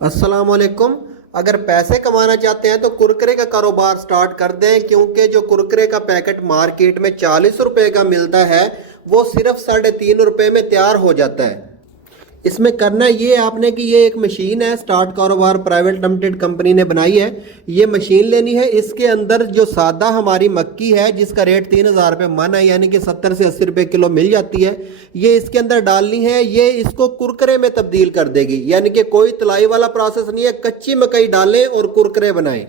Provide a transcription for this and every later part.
अस्सलाम वालेकुम। अगर पैसे कमाना चाहते हैं तो कुरकुरे का कारोबार स्टार्ट कर दें, क्योंकि जो कुरकुरे का पैकेट मार्केट में 40 रुपए का मिलता है वो सिर्फ 3.5 रुपए में तैयार हो जाता है। इसमें करना ये आपने कि ये एक मशीन है, स्टार्ट कारोबार प्राइवेट लिमिटेड कंपनी ने बनाई है। ये मशीन लेनी है। इसके अंदर जो सादा हमारी मक्की है जिसका रेट 3,000 रुपये मन है, यानी कि 70 से 80 रुपये किलो मिल जाती है, ये इसके अंदर डालनी है। ये इसको कुरकुरे में तब्दील कर देगी, यानी कि कोई तलाई वाला प्रोसेस नहीं है। कच्ची मकई डालें और कुरकुरे बनाएं।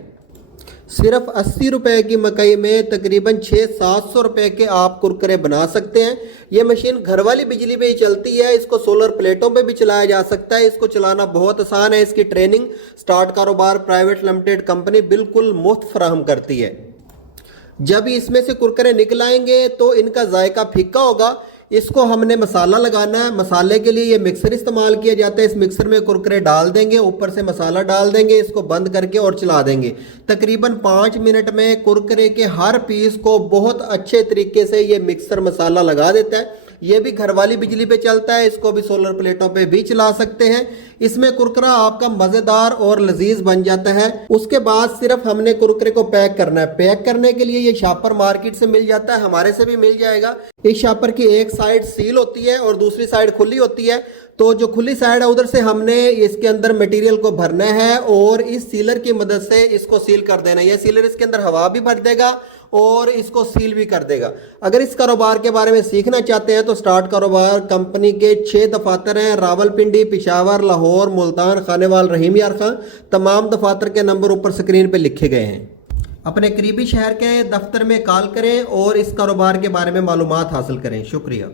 सिर्फ 80 रुपए की मकई में तकरीबन 600-700 रुपए के आप कुरकुरे बना सकते हैं। ये मशीन घर वाली बिजली पे ही चलती है। इसको सोलर प्लेटों पे भी चलाया जा सकता है। इसको चलाना बहुत आसान है। इसकी ट्रेनिंग स्टार्ट कारोबार प्राइवेट लिमिटेड कंपनी बिल्कुल मुफ्त फराहम करती है। जब इसमें से कुरकुरे निकल आएंगे तो इनका जायका फीका होगा। इसको हमने मसाला लगाना है। मसाले के लिए ये मिक्सर इस्तेमाल किया जाता है। इस मिक्सर में कुरकुरे डाल देंगे, ऊपर से मसाला डाल देंगे, इसको बंद करके और चला देंगे। तकरीबन 5 मिनट में कुरकुरे के हर पीस को बहुत अच्छे तरीके से ये मिक्सर मसाला लगा देता है। ये भी घर वाली बिजली पे चलता है। इसको भी सोलर प्लेटों पे भी चला सकते हैं। इसमें कुरकुरा आपका मज़ेदार और लजीज बन जाता है। उसके बाद सिर्फ हमने कुरकुरे को पैक करना है। पैक करने के लिए ये शापर मार्केट से मिल जाता है, हमारे से भी मिल जाएगा। इस शापर की एक साइड सील होती है और दूसरी साइड खुली होती है। तो जो खुली साइड है उधर से हमने इसके अंदर मटेरियल को भरना है और इस सीलर की मदद से इसको सील कर देना है। यह सीलर इसके अंदर हवा भी भर देगा और इसको सील भी कर देगा। अगर इस कारोबार के बारे में सीखना चाहते हैं तो स्टार्ट कारोबार कंपनी के 6 दफातर हैं, रावलपिंडी, पिशावर, लाहौर, मुल्तान, खानेवाल, रहीम यार खां। तमाम दफातर के नंबर ऊपर स्क्रीन पे लिखे गए हैं। अपने करीबी शहर के दफ्तर में कॉल करें और इस कारोबार के बारे में मालूमात हासिल करें। शुक्रिया।